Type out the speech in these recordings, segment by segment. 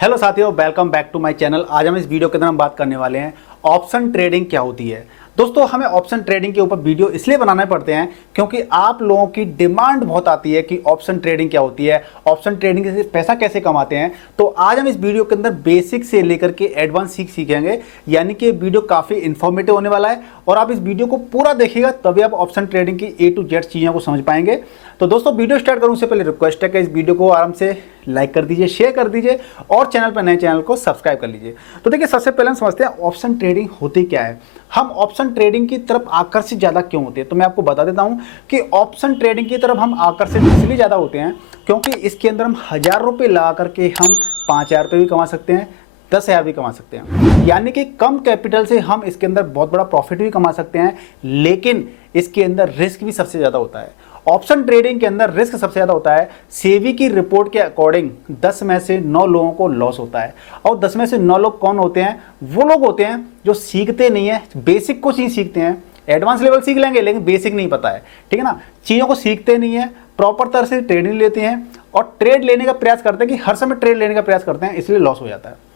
Hello साथियों, welcome back to my channel. आज हम इस वीडियो के अंदर हम बात करने वाले हैं ऑप्शन ट्रेडिंग क्या होती है। दोस्तों, हमें ऑप्शन ट्रेडिंग के ऊपर वीडियो इसलिए बनाने पड़ते हैं क्योंकि आप लोगों की डिमांड बहुत आती है कि ऑप्शन ट्रेडिंग क्या होती है, ऑप्शन ट्रेडिंग से पैसा कैसे कमाते हैं। तो आज हम इस वीडियो के अंदर बेसिक से लेकर के एडवांस सीखेंगे, यानी कि वीडियो काफ़ी इन्फॉर्मेटिव होने वाला है और आप इस वीडियो को पूरा देखिएगा तभी आप ऑप्शन ट्रेडिंग की A to Z चीज़ों को समझ पाएंगे। तो दोस्तों, वीडियो स्टार्ट करूँ उससे पहले रिक्वेस्ट है कि इस वीडियो को आराम से लाइक कर दीजिए, शेयर कर दीजिए और चैनल पर नए चैनल को सब्सक्राइब कर लीजिए। तो देखिए, सबसे पहले हम समझते हैं ऑप्शन ट्रेडिंग होती क्या है, हम ऑप्शन ट्रेडिंग की तरफ आकर्षित ज़्यादा क्यों होते हैं। तो मैं आपको बता देता हूं कि ऑप्शन ट्रेडिंग की तरफ हम आकर्षित इसलिए ज़्यादा होते हैं क्योंकि इसके अंदर हम 1000 रुपये लगा करके हम 5000 रुपये भी कमा सकते हैं, 10,000 भी कमा सकते हैं। यानी कि कम कैपिटल से हम इसके अंदर बहुत बड़ा प्रॉफिट भी कमा सकते हैं, लेकिन इसके अंदर रिस्क भी सबसे ज़्यादा होता है। ऑप्शन ट्रेडिंग के अंदर रिस्क सबसे ज़्यादा होता है। सेबी की रिपोर्ट के अकॉर्डिंग 10 में से 9 लोगों को लॉस होता है। और 10 में से 9 लोग कौन होते हैं? वो लोग होते हैं जो सीखते नहीं है, बेसिक कुछ नहीं सीखते हैं। एडवांस लेवल सीख लेंगे लेकिन बेसिक नहीं पता है, ठीक है ना। चीज़ों को सीखते नहीं है, प्रॉपर तरह से ट्रेडिंग लेते हैं और ट्रेड लेने का प्रयास करते हैं कि हर समय ट्रेड लेने का प्रयास करते हैं, इसलिए लॉस हो जाता है।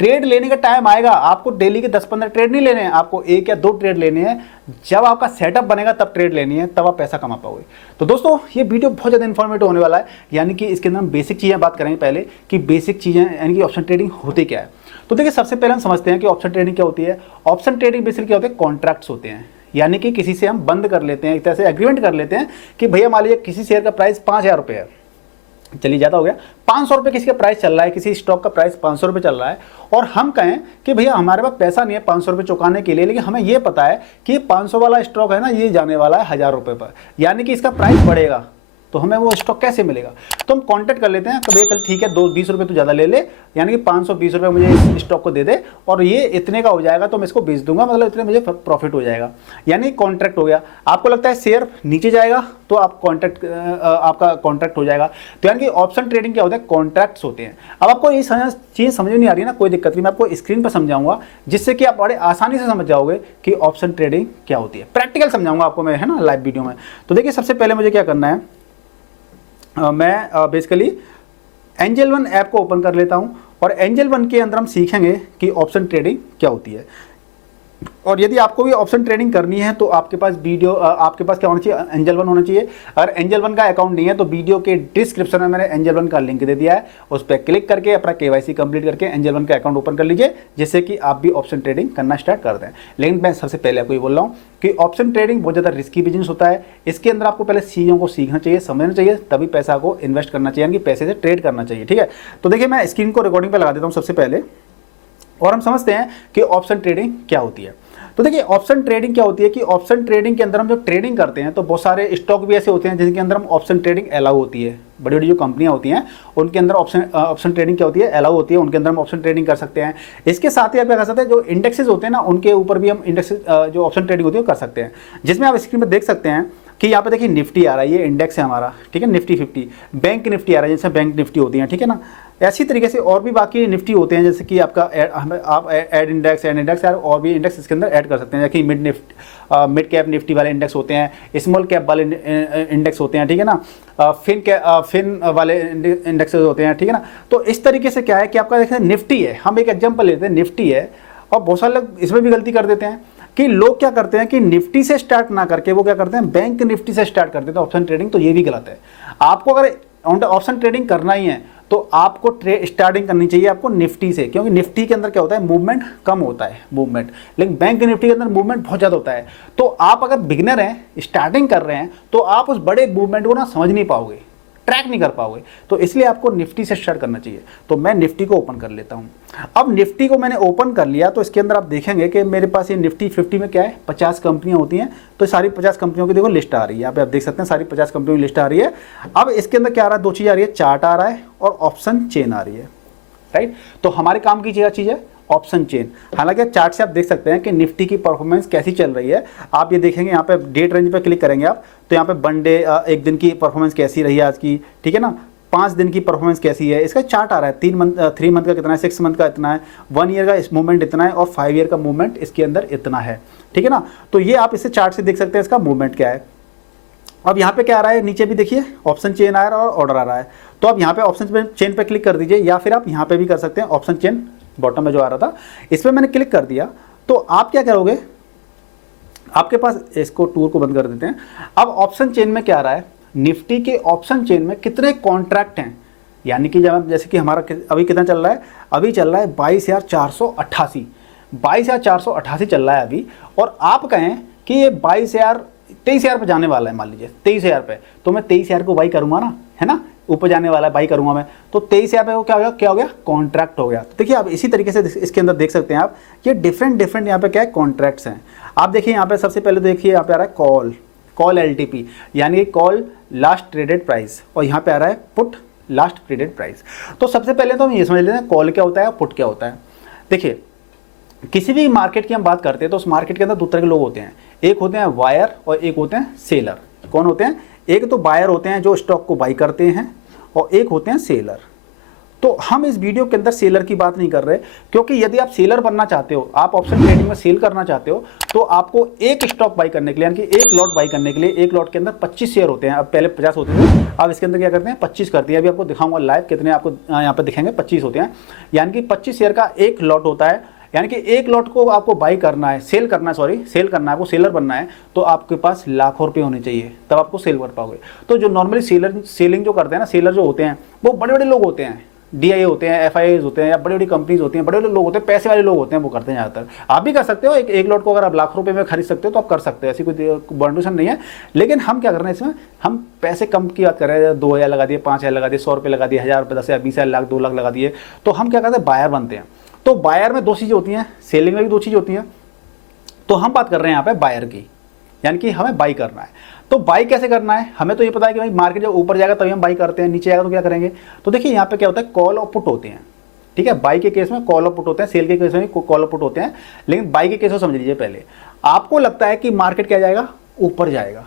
ट्रेड लेने का टाइम आएगा, आपको डेली के 10-15 ट्रेड नहीं लेने हैं, आपको 1 या 2 ट्रेड लेने हैं। जब आपका सेटअप बनेगा तब ट्रेड लेनी है, तब आप पैसा कमा पाओगे। तो दोस्तों, ये वीडियो बहुत ज़्यादा इन्फॉर्मेटिव होने वाला है, यानी कि इसके अंदर हम बेसिक चीज़ें बात करेंगे पहले कि बेसिक चीज़ें यानी कि ऑप्शन ट्रेडिंग होती क्या है। तो देखिए, सबसे पहले हम समझते हैं कि ऑप्शन ट्रेडिंग क्या होती है। ऑप्शन ट्रेडिंग बेसिकली क्या होते हैं? कॉन्ट्रैक्ट्स होते हैं, यानी कि किसी से हम बंद कर लेते हैं, एक तरह से एग्रीमेंट कर लेते हैं कि भैया मान लीजिए किसी शेयर का प्राइस 5000 रुपये है, चलिए ज़्यादा हो गया, 500 रुपये किसी का प्राइस चल रहा है, किसी स्टॉक का प्राइस 500 रुपये चल रहा है और हम कहें कि भैया हमारे पास पैसा नहीं है 500 रुपये चुकाने के लिए, लेकिन हमें ये पता है कि 500 वाला स्टॉक है ना, ये जाने वाला है 1000 रुपये पर, यानी कि इसका प्राइस बढ़ेगा, तो हमें वो स्टॉक कैसे मिलेगा? तो हम कॉन्टैक्ट कर लेते हैं कि भैया चल ठीक है, 20 रुपये तो ज़्यादा ले ले, यानी कि 520 रुपये मुझे इस स्टॉक को दे दे और ये इतने का हो जाएगा तो मैं इसको बेच दूंगा, मतलब इतने मुझे प्रॉफिट हो जाएगा, यानी कॉन्ट्रैक्ट हो गया। आपको लगता है शेयर नीचे जाएगा तो आप आपका कॉन्ट्रैक्ट हो जाएगा। तो यानी कि ऑप्शन ट्रेडिंग क्या होता है? कॉन्ट्रैक्ट्स होते हैं। अब आपको ये चीज़ समझ में नहीं आ रही है ना, कोई दिक्कत नहीं, मैं आपको स्क्रीन पर समझाऊंगा जिससे कि आप बड़े आसानी से समझ जाओगे कि ऑप्शन ट्रेडिंग क्या होती है। प्रैक्टिकल समझाऊंगा आपको मैं, है ना, लाइव वीडियो में। तो देखिए, सबसे पहले मुझे क्या करना है, मैं बेसिकली एंजल वन ऐप को ओपन कर लेता हूं और एंजल वन के अंदर हम सीखेंगे कि ऑप्शन ट्रेडिंग क्या होती है। और यदि आपको भी ऑप्शन ट्रेडिंग करनी है तो आपके पास आपके पास क्या होना चाहिए? एंजल वन होना चाहिए। अगर एंजल वन का अकाउंट नहीं है तो वीडियो के डिस्क्रिप्शन में मैंने एंजल वन का लिंक दे दिया है, उस पर क्लिक करके अपना KYC कंप्लीट करके एंजल वन का अकाउंट ओपन कर लीजिए, जिससे कि आप भी ऑप्शन ट्रेडिंग करना स्टार्ट कर दें। लेकिन मैं सबसे पहले आपको ये बोल रहा हूँ कि ऑप्शन ट्रेडिंग बहुत ज़्यादा रिस्की बिजनेस होता है। इसके अंदर आपको पहले चीज़ों को सीखना चाहिए, समझना चाहिए, तभी पैसा को इन्वेस्ट करना चाहिए, यानी कि पैसे से ट्रेड करना चाहिए, ठीक है। तो देखिए, मैं स्क्रीन को रिकॉर्डिंग पर लगा देता हूँ सबसे पहले और हम समझते हैं कि ऑप्शन ट्रेडिंग क्या होती है। तो देखिए, ऑप्शन ट्रेडिंग क्या होती है कि ऑप्शन ट्रेडिंग के अंदर हम जब ट्रेडिंग करते हैं तो बहुत सारे स्टॉक भी ऐसे होते हैं जिनके अंदर हम ऑप्शन ट्रेडिंग अलाउ होती है। बड़ी बड़ी जो कंपनियां होती हैं उनके अंदर ऑप्शन ट्रेडिंग क्या होती है? अलाउ होती है, उनके अंदर हम ऑप्शन ट्रेडिंग कर सकते हैं। इसके साथ ही आप क्या कर सकते हैं, जो इंडेक्सेस होते हैं ना, उनके ऊपर भी हम इंडेक्सेस जो ऑप्शन ट्रेडिंग होती है वो कर सकते हैं, जिसमें आप स्क्रीन पर देख सकते हैं कि यहाँ पे देखिए निफ्टी आ रहा है, ये इंडेक्स है हमारा, ठीक है, निफ्टी 50। बैंक निफ्टी आ रहा है, जैसे बैंक निफ्टी होती है, ठीक है ना। ऐसी तरीके से और भी बाकी निफ्टी होते हैं, जैसे कि आपका आप एड इंडेक्स और भी इंडेक्स इसके अंदर ऐड कर सकते हैं, जैसे कि मिड कैप निफ्टी वाले इंडेक्स होते हैं, स्मॉल कैप वाले इंडेक्स होते हैं, ठीक है ना, फिन वाले इंडेक्सेस होते हैं, ठीक है ना। तो इस तरीके से क्या है कि आपका देखिए निफ्टी है, हम एक एग्जाम्पल लेते हैं, निफ्टी है, और बहुत सारे लोग इसमें भी गलती कर देते हैं कि लोग क्या करते हैं कि निफ्टी से स्टार्ट ना करके वो क्या करते हैं, बैंक निफ्टी से स्टार्ट कर देते हैं ऑप्शन ट्रेडिंग। तो ये भी गलत है। आपको अगर ऑप्शन ट्रेडिंग करना ही है तो आपको स्टार्टिंग करनी चाहिए आपको निफ्टी से, क्योंकि निफ्टी के अंदर क्या होता है, मूवमेंट कम होता है मूवमेंट, लेकिन बैंक निफ्टी के अंदर मूवमेंट बहुत ज़्यादा होता है। तो आप अगर बिगिनर हैं, स्टार्टिंग कर रहे हैं, तो आप उस बड़े मूवमेंट को ना समझ नहीं पाओगे, ट्रैक नहीं कर पाओगे। तो इसलिए आपको निफ्टी से स्टार्ट करना चाहिए। तो मैं निफ्टी को ओपन कर लेता हूं। अब निफ्टी को मैंने ओपन कर लिया तो इसके अंदर आप देखेंगे कि मेरे पास ये निफ्टी 50 में क्या है, 50 कंपनियां होती हैं। तो सारी 50 कंपनियों की देखो लिस्ट आ रही है, यहाँ पे आप देख सकते हैं सारी 50 कंपनियों की लिस्ट आ रही है। अब इसके अंदर क्या आ रहा है, 2 चीज़ आ रही है, चार्ट आ रहा है और ऑप्शन चेन आ रही है, राइट। तो हमारे काम की चीज़ है ऑप्शन चेन। हालांकि चार्ट से आप देख सकते हैं कि निफ्टी की परफॉर्मेंस कैसी चल रही है। आप ये देखेंगे, यहाँ पे डेट रेंज पे क्लिक करेंगे आप, तो यहाँ पे वन डे, एक दिन की परफॉर्मेंस कैसी रही है आज की, ठीक है ना, 5 दिन की परफॉर्मेंस कैसी है, इसका चार्ट आ रहा है। 3 मंथ का कितना है, 6 मंथ का इतना है, 1 ईयर का इस मूवमेंट इतना है और 5 ईयर का मूवमेंट इसके अंदर इतना है, ठीक है ना। तो ये आप इसे चार्ट से देख सकते हैं इसका मूवमेंट क्या है। अब यहाँ पे क्या आ रहा है, नीचे भी देखिए ऑप्शन चेन आ रहा है और ऑर्डर आ रहा है। तो अब यहाँ पे ऑप्शन चेन पे क्लिक कर दीजिए, या फिर आप यहाँ पे भी कर सकते हैं ऑप्शन चेन, बॉटम में जो आ रहा था इस पर मैंने क्लिक कर दिया। तो आप क्या करोगे, आपके पास, इसको टूर को बंद कर देते हैं। अब ऑप्शन चेन में क्या आ रहा है, निफ्टी के ऑप्शन चेन में कितने कॉन्ट्रैक्ट हैं, यानी कि जब जैसे कि हमारा अभी कितना चल रहा है, अभी चल रहा है 22,488, 22,488 चल रहा है अभी। और आप कहें कि ये 23,000 पे जाने वाला है, मान लीजिए 23,000 पे, तो मैं 23,000 को बाई करूंगा ना, है ना, ऊपर जाने वाला है, बाई करूंगा मैं, तो 23,000 पे वो क्या हो गया, कॉन्ट्रैक्ट हो गया। तो देखिए आप इसी तरीके से इसके अंदर देख सकते हैं आप, ये डिफरेंट यहाँ पे क्या है, कॉन्ट्रैक्ट्स हैं। आप देखिए यहाँ पे सबसे पहले देखिए यहाँ पे आ रहा है कॉल LTP, यानी कॉल लास्ट ट्रेडेड प्राइस, और यहाँ पे आ रहा है पुट लास्ट ट्रेडेड प्राइस। तो सबसे पहले तो हम ये समझ लेते हैं कॉल क्या होता है, पुट क्या होता है। देखिए किसी भी मार्केट की हम बात करते हैं तो उस मार्केट के अंदर दो तरह के लोग होते हैं, एक होते हैं बायर और एक होते हैं सेलर। कौन होते हैं, एक तो बायर होते हैं जो स्टॉक को बाई करते हैं, और एक होते हैं सेलर। तो हम इस वीडियो के अंदर सेलर की बात नहीं कर रहे, क्योंकि यदि आप सेलर बनना चाहते हो, आप ऑप्शन ट्रेडिंग में सेल करना चाहते हो, तो आपको एक स्टॉक बाई करने के लिए, यानी कि एक लॉट बाई करने के लिए, एक लॉट के अंदर 25 शेयर होते हैं। अब पहले 50 होते थे, अब इसके अंदर क्या करते हैं 25 करते हैं। अभी आपको दिखाऊंगा लाइव कितने आपको यहाँ पर दिखेंगे, 25 होते हैं, यानी कि 25 शेयर का एक लॉट होता है। यानी कि एक लॉट को आपको बाई करना है, सेल करना है, आपको सेलर बनना है, तो आपके पास लाखों रुपए होने चाहिए, तब आपको सेल कर पाओगे। तो जो नॉर्मली सेलिंग जो करते हैं ना, सेलर जो होते हैं वो बड़े बड़े लोग होते हैं, DIA होते हैं, FIAs होते हैं, या बड़ी बड़ी कंपनीज होती हैं, बड़े बड़े लोग होते हैं, पैसे वाले लोग होते हैं, वो करते हैं ज़्यादातर। आप भी कर सकते हो, एक लॉट को अगर आप लाख रुपए में खरीद सकते हो तो आप कर सकते हो, ऐसी कोई बाउंडेशन नहीं है। लेकिन हम क्या कर रहे हैं इसमें, हम पैसे कम की बात कर रहे हैं, 2,000 लगा दिए, 5,000 लगा दिए, 100 रुपये लगा दिए, 1,000 रुपये, 10,000, 20,000, लाख, 2 लाख लगा दिए, तो हम क्या करते हैं, बायर बनते हैं। तो बायर में दो चीज़ें होती हैं, सेलिंग में भी दो चीज़ होती हैं। तो हम बात कर रहे हैं यहाँ पे बायर की, यानी कि हमें बाई करना है। तो बाई कैसे करना है, हमें तो ये पता है कि भाई मार्केट जब ऊपर जाएगा तभी हम बाई करते हैं, नीचे जाएगा तो क्या करेंगे। तो देखिए यहाँ पे क्या होता है, कॉल और पुट होते हैं, ठीक है। बाई के केस में कॉल और पुट होते हैं, सेल के केस में भी कॉल और पुट होते हैं, लेकिन बाई के केस में समझ लीजिए पहले, आपको लगता है कि मार्केट क्या जाएगा, ऊपर जाएगा,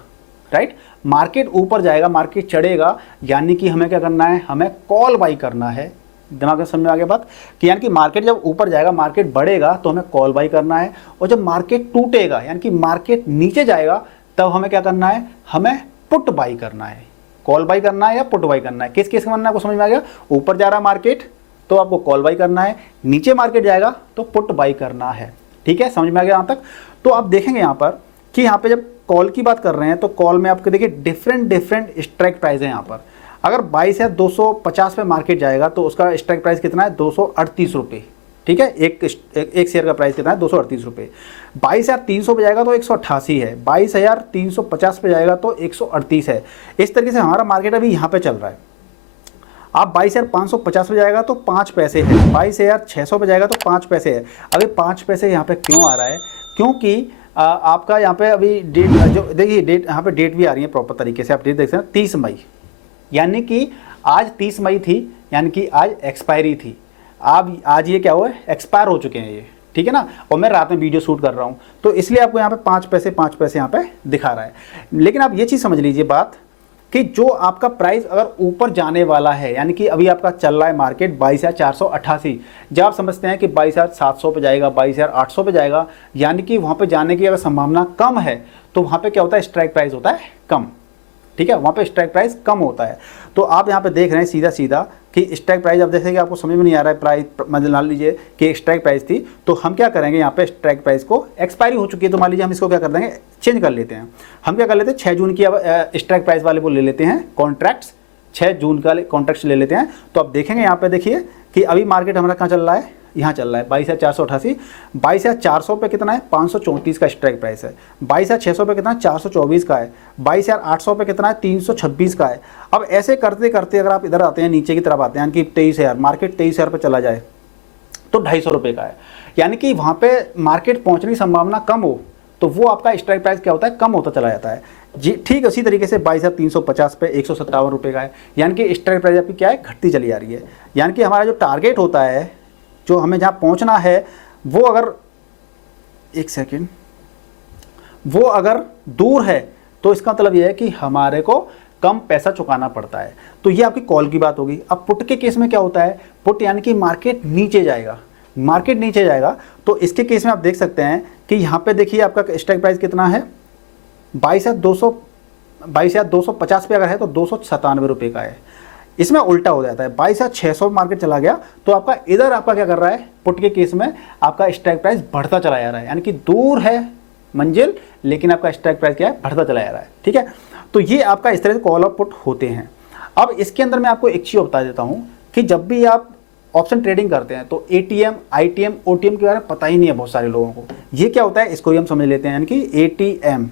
राइट, मार्केट ऊपर जाएगा, मार्केट चढ़ेगा, यानी कि हमें क्या करना है, हमें कॉल बाई करना है। दिमाग में समझ में आ गया बात, कि यानी कि मार्केट जब ऊपर जाएगा, मार्केट बढ़ेगा, तो हमें कॉल बाई करना है, और जब मार्केट टूटेगा, यानी कि मार्केट नीचे जाएगा, तब हमें क्या करना है, हमें पुट बाई करना है। कॉल बाई करना है या पुट बाई करना है, किस केस में करना है, आपको समझ में आ गया। ऊपर जा रहा है मार्केट तो आपको कॉल बाई करना है, नीचे मार्केट जाएगा तो पुट बाई करना है, ठीक है, समझ में आ गया यहाँ तक। तो आप देखेंगे यहाँ पर कि यहाँ पे जब कॉल की बात कर रहे हैं, तो कॉल में आपके देखिए डिफरेंट स्ट्राइक प्राइस है यहाँ पर। अगर 22,250 पे मार्केट जाएगा तो उसका स्ट्राइक प्राइस कितना है, 238 रुपये, ठीक है। एक शेयर का प्राइस कितना है, 238 रुपये। 22,300 पे जाएगा तो 188 है, 22,350 पे जाएगा तो 138 है। इस तरीके से हमारा मार्केट अभी यहाँ पे चल रहा है। आप 22,550 पे जाएगा तो 5 पैसे है, 22,600 पे जाएगा तो 5 पैसे है। अभी 5 पैसे यहाँ पे क्यों आ रहा है, क्योंकि आपका यहाँ पे अभी डेट, जो देखिए डेट यहाँ पे डेट भी आ रही है प्रॉपर तरीके से, आप डेट देख सकते हैं 30 मई, यानी कि आज 30 मई थी, यानी कि आज एक्सपायरी थी। अब आज ये क्या हुआ है, एक्सपायर हो चुके हैं ये, ठीक है ना। और मैं रात में वीडियो शूट कर रहा हूँ, तो इसलिए आपको यहाँ पे 5 पैसे यहाँ पे दिखा रहा है। लेकिन आप ये चीज़ समझ लीजिए बात, कि जो आपका प्राइस अगर ऊपर जाने वाला है, यानी कि अभी आपका चल रहा है मार्केट 22,488, जब आप समझते हैं कि 22,700 पे जाएगा, 22,800 पे जाएगा, यानी कि वहाँ पे जाने की अगर संभावना कम है, तो वहाँ पे क्या होता है, स्ट्राइक प्राइस होता है कम, ठीक है, वहाँ पे स्ट्राइक प्राइस कम होता है। तो आप यहाँ पे देख रहे हैं सीधा कि स्ट्राइक प्राइस, अब जैसे कि आपको समझ में नहीं आ रहा है प्राइस, मतलब मान लीजिए कि स्ट्राइक प्राइस थी, तो हम क्या करेंगे, यहाँ पे स्ट्राइक प्राइस को एक्सपायरी हो चुकी है, तो मान लीजिए हम इसको क्या कर देंगे, चेंज कर लेते हैं। हम क्या कर लेते हैं, 6 जून की अब स्ट्राइक प्राइस वाले वो ले लेते हैं, कॉन्ट्रैक्ट्स 6 जून का कॉन्ट्रैक्ट्स ले लेते हैं। तो अब देखेंगे यहाँ पे देखिए कि अभी मार्केट हमारा कहाँ चल रहा है, यहाँ चल रहा है 22,488। 22,400 पे कितना है, 534 का स्ट्राइक प्राइस है। 22,600 पे कितना है, 424 का है। 22,800 पे कितना है, 326 का है। अब ऐसे करते करते अगर आप इधर आते हैं, नीचे की तरफ आते हैं, यानी कि 23,000, मार्केट 23,000 पे चला जाए तो 250 रुपये का है, यानी कि वहाँ पे मार्केट पहुँचने की संभावना कम हो, तो वो आपका स्ट्राइक प्राइस क्या होता है, कम होता चला जाता है जी। ठीक उसी तरीके से 22,350 पे 157 रुपये का है, यानी कि स्ट्राइक प्राइस आपकी क्या है, घटती चली जा रही है। यानी कि हमारा जो टारगेट होता है, जो हमें जहाँ पहुँचना है, वो अगर एक सेकेंड, वो अगर दूर है, तो इसका मतलब ये है कि हमारे को कम पैसा चुकाना पड़ता है। तो ये आपकी कॉल की बात होगी। अब पुट के केस में क्या होता है, पुट यानी कि मार्केट नीचे जाएगा, मार्केट नीचे जाएगा, तो इसके केस में आप देख सकते हैं कि यहाँ पे देखिए आपका स्ट्राइक प्राइस कितना है, 22,250 पे अगर है तो 297 रुपये का है। इसमें उल्टा हो जाता है, 22,600 मार्केट चला गया तो आपका इधर आपका क्या कर रहा है, पुट के केस में आपका स्ट्राइक प्राइस बढ़ता चला जा रहा है, यानी कि दूर है मंजिल लेकिन आपका स्ट्राइक प्राइस क्या है, बढ़ता चला जा रहा है। ठीक है, तो ये आपका इस तरह से कॉल और पुट होते हैं। अब इसके अंदर मैं आपको एक चीज़ बता देता हूँ कि जब भी आप ऑप्शन ट्रेडिंग करते हैं तो एटीएम, आईटीएम, ओटीएम के बारे में पता ही नहीं है बहुत सारे लोगों को। ये क्या होता है इसको भी हम समझ लेते हैं, यानी कि एटीएम,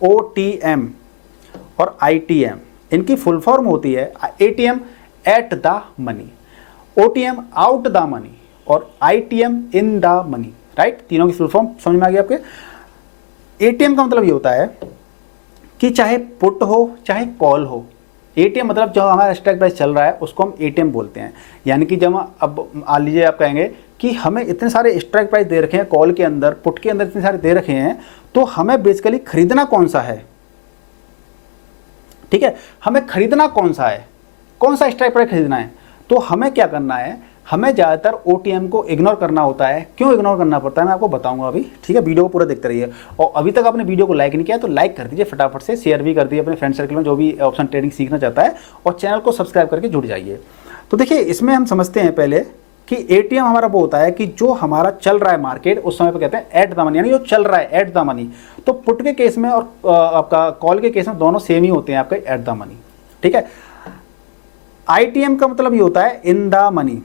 ओटीएम और आईटीएम, इनकी फुल फॉर्म होती है ATM at the money, OTM out the money और ITM in the money, right. तीनों की फुल फॉर्म समझ में आ गई आपके। एटीएम का मतलब ये होता है कि चाहे पुट हो चाहे कॉल हो, एटीएम मतलब जो हमारा स्ट्राइक प्राइस चल रहा है उसको हम एटीएम बोलते हैं। यानी कि जब अब मान लीजिए आप कहेंगे कि हमें इतने सारे स्ट्राइक प्राइस दे रखे हैं, कॉल के अंदर, पुट के अंदर इतने सारे दे रखे हैं, तो हमें बेसिकली खरीदना कौन सा है, ठीक है, हमें खरीदना कौन सा है, कौन सा स्ट्राइक प्राइस खरीदना है। तो हमें क्या करना है, हमें ज़्यादातर ओटीएम को इग्नोर करना होता है। क्यों इग्नोर करना पड़ता है मैं आपको बताऊंगा अभी, ठीक है। वीडियो को पूरा देखते रहिए, और अभी तक आपने वीडियो को लाइक नहीं किया तो लाइक कर दीजिए फटाफट से, शेयर भी कर दीजिए अपने फ्रेंड सर्कल में जो भी ऑप्शन ट्रेडिंग सीखना चाहता है, और चैनल को सब्सक्राइब करके जुड़ जाइए। तो देखिए इसमें हम समझते हैं पहले कि एटीएम हमारा वो होता है कि जो हमारा चल रहा है मार्केट उस समय पे कहते हैं एट द मनी, यानी जो चल रहा है एट द मनी। तो पुट के केस में और आपका कॉल के केस में दोनों सेम ही होते हैं आपके एट द मनी, ठीक है। आईटीएम का मतलब ये होता है इन the money,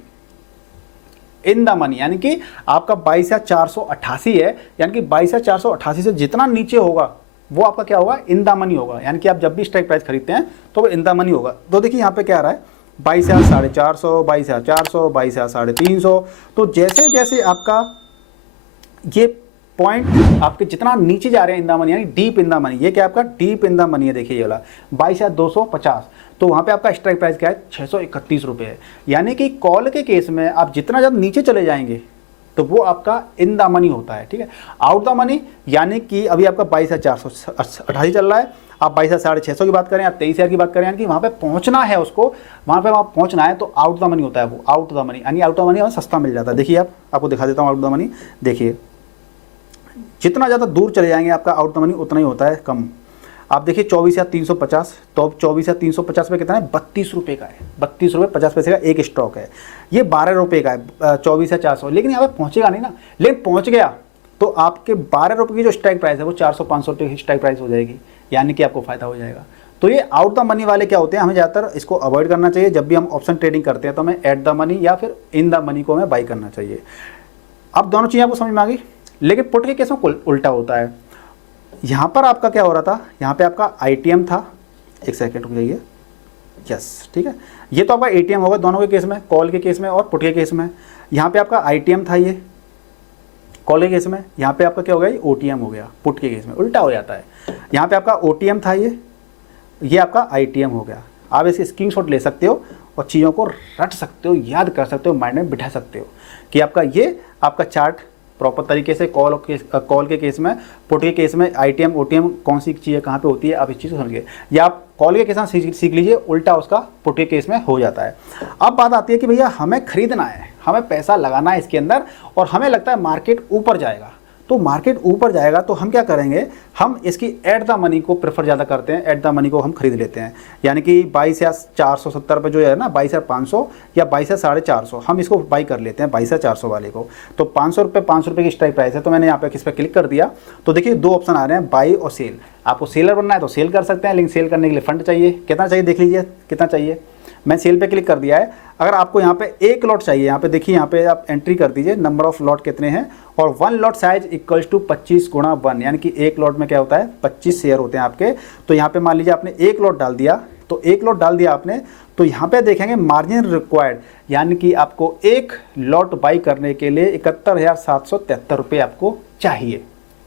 in the money, यानी कि आपका 22,488 है, यानी कि 22,488 से जितना नीचे होगा वो आपका क्या होगा, इन द मनी होगा। यानी कि आप जब भी स्ट्राइक प्राइस खरीदते हैं तो वो इन द मनी होगा। तो देखिए यहाँ पे क्या आ रहा है, 22,450, 22,400, 22,350। तो जैसे जैसे आपका ये पॉइंट आपके जितना नीचे जा रहे हैं इन द मनी, यानी डीप इन द मनी, ये क्या आपका डीप इन द मनी है, देखिए ये वाला 22,250, तो वहाँ पे आपका स्ट्राइक प्राइस क्या है, 631 रुपये है। यानी कि कॉल के केस में आप जितना जब नीचे चले जाएंगे तो वो आपका इन द मनी होता है, ठीक है। आउट द मनी यानी कि अभी आपका 22,488 चल रहा है, आप 22,650 की बात करें, आप 23,000 की बात करें, यानी कि वहाँ पे पहुँचना है उसको, वहाँ पे आप पहुँचना है तो आउट द मनी होता है वो, आउट द मनी, यानी आउट द मनी हमें सस्ता मिल जाता है। देखिए आपको दिखा देता हूँ आउट द मनी, देखिए जितना ज़्यादा दूर चले जाएंगे आपका आउट द मनी उतना ही होता है कम। आप देखिए 24,350, तो अब 24,350 पे कितना है, 32 रुपये का है, 32 रुपये 50 पैसे का एक स्टॉक है। ये 12 रुपये का है 24,400, लेकिन यहाँ पे पहुँचेगा नहीं ना, लेकिन पहुँच गया तो आपके 12 रुपये की जो स्ट्राइक प्राइस है वो 400-500 रुपये की स्ट्राइक प्राइस हो जाएगी, यानी कि आपको फायदा हो जाएगा। तो ये आउट द मनी वाले क्या होते हैं, हमें ज़्यादातर इसको अवॉइड करना चाहिए। जब भी हम ऑप्शन ट्रेडिंग करते हैं तो हमें एट द मनी या फिर इन द मनी को हमें बाई करना चाहिए। अब दोनों चीज़ें आपको समझ में आ गई, लेकिन पुट के केस में उल्टा होता है। यहाँ पर आपका क्या हो रहा था, यहाँ पे आपका आईटीएम था, एक सेकेंड रुक जाइए, यस ठीक है, ये तो आपका एटीएम होगा दोनों के केस में, कॉल के केस में और पुट के केस में। यहाँ पे आपका आईटीएम था ये कॉल के केस में, यहाँ पे आपका क्या हो गया, ये ओटीएम हो गया पुट के केस में, उल्टा हो जाता है। यहाँ पे आपका ओटीएम था ये आपका आईटीएम हो गया। आप इसके स्क्रीनशॉट ले सकते हो और चीज़ों को रट सकते हो, याद कर सकते हो, माइंड में बिठा सकते हो कि आपका ये आपका चार्ट प्रॉपर तरीके से कॉल के केस में, पुट के केस में आईटीएम ओटीएम कौन सी चीज़ें कहाँ पे होती है, आप इस चीज़ को समझिए, या आप कॉल के केस में सीख लीजिए, उल्टा उसका पुट के केस में हो जाता है। अब बात आती है कि भैया हमें खरीदना है, हमें पैसा लगाना है इसके अंदर, और हमें लगता है मार्केट ऊपर जाएगा। तो मार्केट ऊपर जाएगा तो हम क्या करेंगे, हम इसकी एट द मनी को प्रेफर ज़्यादा करते हैं, एट द मनी को हम खरीद लेते हैं। यानी कि 22,470 पे जो है ना, 22,500 या 22,450, हम इसको बाई कर लेते हैं 22,400 वाले को। तो 500 रुपये की स्ट्राइक प्राइस है, तो मैंने यहाँ पे किस पर क्लिक कर दिया तो देखिए दो ऑप्शन आ रहे हैं, बाई और सेल। आपको सेलर बनना है तो सेल कर सकते हैं, लेकिन सेल करने के लिए फंड चाहिए। कितना चाहिए देख लीजिए कितना चाहिए, मैं सेल पे क्लिक कर दिया है। अगर आपको यहाँ पे एक लॉट चाहिए, यहाँ पे देखिए, यहाँ पे आप एंट्री कर दीजिए नंबर ऑफ लॉट कितने हैं, और 1 लॉट साइज इक्वल्स टू 25 गुणा 1, यानी कि एक लॉट में क्या होता है 25 शेयर होते हैं आपके। तो यहाँ पे मान लीजिए आपने एक लॉट डाल दिया, तो एक लॉट डाल दिया आपने, तो यहाँ पे देखेंगे मार्जिन रिक्वायर्ड, यानी कि आपको एक लॉट बाई करने के लिए 71,773 रुपये आपको चाहिए,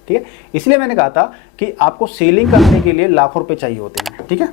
ठीक है। इसलिए मैंने कहा था कि आपको सेलिंग करने के लिए लाखों रुपये चाहिए होते हैं, ठीक है।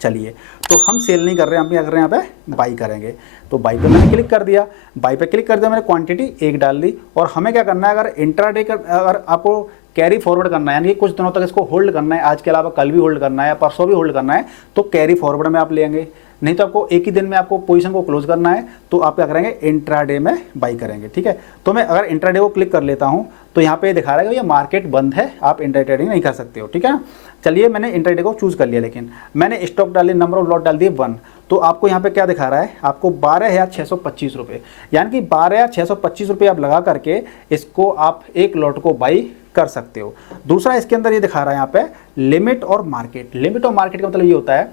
चलिए, तो हम सेल नहीं कर रहे हैं, हम क्या कर रहे हैं, यहाँ पे बाई करेंगे। तो बाई पे मैंने क्लिक कर दिया, बाई पे क्लिक कर दिया, मैंने क्वांटिटी एक डाल दी। और हमें क्या करना है, अगर इंट्राडे अगर आपको कैरी फॉरवर्ड करना है, यानी कि कुछ दिनों तक इसको होल्ड करना है, आज के अलावा कल भी होल्ड करना है, परसों भी होल्ड करना है, तो कैरी फॉरवर्ड में आप लेंगे। नहीं तो आपको एक ही दिन में आपको पोजीशन को क्लोज करना है तो आप क्या करेंगे, इंट्राडे में बाई करेंगे। ठीक है, तो मैं अगर इंट्राडे को क्लिक कर लेता हूँ तो यहाँ पे दिखा रहा है ये मार्केट बंद है, आप इंट्राडे ट्रेडिंग नहीं कर सकते हो। ठीक है, चलिए मैंने इंट्राडे को चूज़ कर लिया, लेकिन मैंने स्टॉक डाले, नंबर ऑफ लॉट डाल दिए 1, तो आपको यहाँ पे क्या दिखा रहा है, आपको 12,625 रुपये, यानी कि 12,625 रुपये आप लगा करके इसको आप एक लॉट को बाई कर सकते हो। दूसरा इसके अंदर ये दिखा रहा है यहाँ पे लिमिट और मार्केट। लिमिट और मार्केट का मतलब ये होता है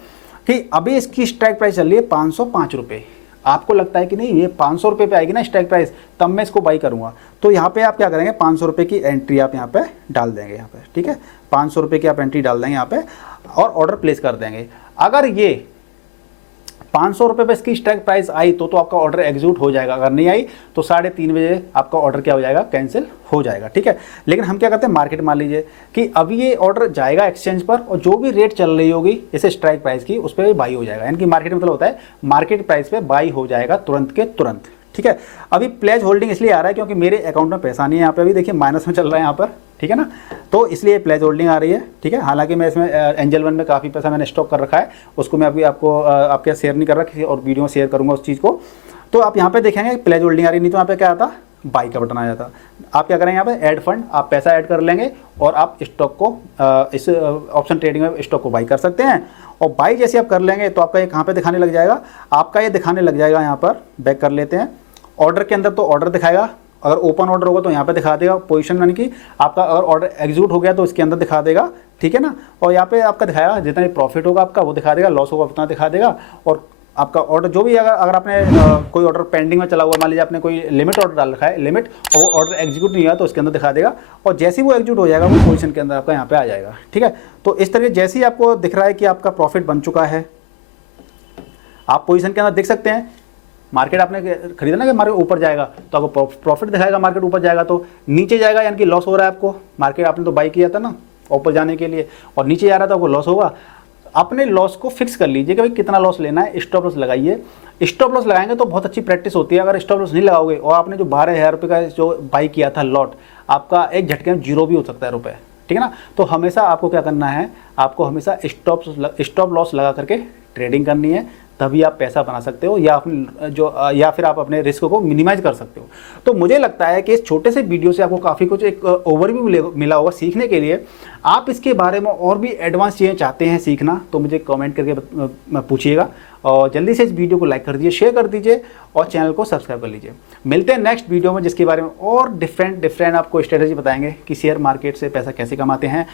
कि अभी इसकी स्ट्राइक प्राइस चल रही है 505 रुपये, आपको लगता है कि नहीं ये 500 रुपये पे आएगी ना स्ट्राइक प्राइस, तब मैं इसको बाई करूँगा, तो यहाँ पे आप क्या करेंगे, 500 रुपये की एंट्री आप यहाँ पे डाल देंगे यहाँ पे। ठीक है, 500 रुपये की आप एंट्री डाल देंगे यहाँ पे और ऑर्डर प्लेस कर देंगे। अगर ये 500 रुपये पे इसकी स्ट्राइक प्राइस आई तो आपका ऑर्डर एग्जीक्यूट हो जाएगा, अगर नहीं आई तो 3:30 बजे आपका ऑर्डर क्या हो जाएगा, कैंसिल हो जाएगा। ठीक है, लेकिन हम क्या करते हैं, मार्केट मान लीजिए कि अभी ये ऑर्डर जाएगा एक्सचेंज पर और जो भी रेट चल रही होगी जैसे स्ट्राइक प्राइस की उस पर बाई हो जाएगा, यानी कि मार्केट मतलब होता है मार्केट प्राइस पे बाई हो जाएगा तुरंत के तुरंत। ठीक है, अभी प्लेज होल्डिंग इसलिए आ रहा है क्योंकि मेरे अकाउंट में पैसा नहीं है, यहाँ पे अभी देखिए माइनस में चल रहा है यहाँ पर। ठीक है ना, तो इसलिए प्लेज होल्डिंग आ रही है। ठीक है, हालांकि मैं इसमें एंजल वन में काफ़ी पैसा मैंने स्टॉक कर रखा है, उसको मैं अभी आपको आपके शेयर नहीं कर रहा, किसी और वीडियो में शेयर करूँगा उस चीज़ को। तो आप यहाँ पे देखेंगे प्लेज होल्डिंग आ रही, नहीं तो यहाँ पे क्या आता, बाई का बटन आ जाता। आप क्या करेंगे, यहाँ पे ऐड फंड, आप पैसा ऐड कर लेंगे और आप स्टॉक को इस ऑप्शन ट्रेडिंग में स्टॉक को बाई कर सकते हैं। और बाई जैसे आप कर लेंगे तो आपका ये कहाँ पे दिखाने लग जाएगा, आपका ये दिखाने लग जाएगा यहाँ पर, बैक कर लेते हैं ऑर्डर के अंदर, तो ऑर्डर दिखाएगा, अगर ओपन ऑर्डर होगा तो यहाँ पे दिखा देगा पोजीशन, यानी कि आपका अगर ऑर्डर एग्जीक्यूट हो गया तो इसके अंदर दिखा देगा। ठीक है ना, और यहाँ पे आपका दिखाएगा जितना प्रॉफिट होगा आपका वो दिखा देगा, लॉस होगा उतना दिखा देगा, और आपका ऑर्डर जो भी अगर आपने कोई ऑर्डर पेंडिंग में चला हुआ, मान लीजिए आपने कोई लिमिट ऑर्डर डाल रखा है, लिमिट, और वो ऑर्डर एग्जीक्यूट नहीं हुआ तो उसके अंदर दिखा देगा, और जैसे ही वो एग्जीक्यूट हो जाएगा वो पोजीशन के अंदर आपका यहाँ पे आ जाएगा। ठीक है, तो इस तरह जैसे ही आपको दिख रहा है कि आपका प्रॉफिट बन चुका है, आप पोजीशन के अंदर देख सकते हैं, मार्केट आपने खरीदा ना कि मार्केट ऊपर जाएगा तो आपको प्रॉफिट दिखाएगा, मार्केट ऊपर जाएगा तो नीचे जाएगा यानी कि लॉस हो रहा है आपको, मार्केट आपने तो बाई किया था ना ऊपर जाने के लिए और नीचे जा रहा था, आपको लॉस होगा। अपने लॉस को फिक्स कर लीजिए कि भाई कितना लॉस लेना है, स्टॉप लॉस लगाइए। स्टॉप लॉस लगाएंगे तो बहुत अच्छी प्रैक्टिस होती है। अगर स्टॉप लॉस नहीं लगाओगे और आपने जो 12,000 रुपये का जो बाई किया था लॉट, आपका एक झटके में जीरो भी हो सकता है रुपये। ठीक है ना, तो हमेशा आपको क्या करना है, आपको हमेशा स्टॉप लॉस लगा करके ट्रेडिंग करनी है, तभी आप पैसा बना सकते हो या फिर आप अपने रिस्क को मिनिमाइज कर सकते हो। तो मुझे लगता है कि इस छोटे से वीडियो से आपको काफ़ी कुछ एक ओवरव्यू मिला होगा सीखने के लिए। आप इसके बारे में और भी एडवांस चीज़ें चाहते हैं सीखना तो मुझे कमेंट करके पूछिएगा, और जल्दी से इस वीडियो को लाइक कर दीजिए, शेयर कर दीजिए और चैनल को सब्सक्राइब कर लीजिए। मिलते हैं नेक्स्ट वीडियो में जिसके बारे में और डिफरेंट आपको स्ट्रेटजी बताएंगे कि शेयर मार्केट से पैसा कैसे कमाते हैं।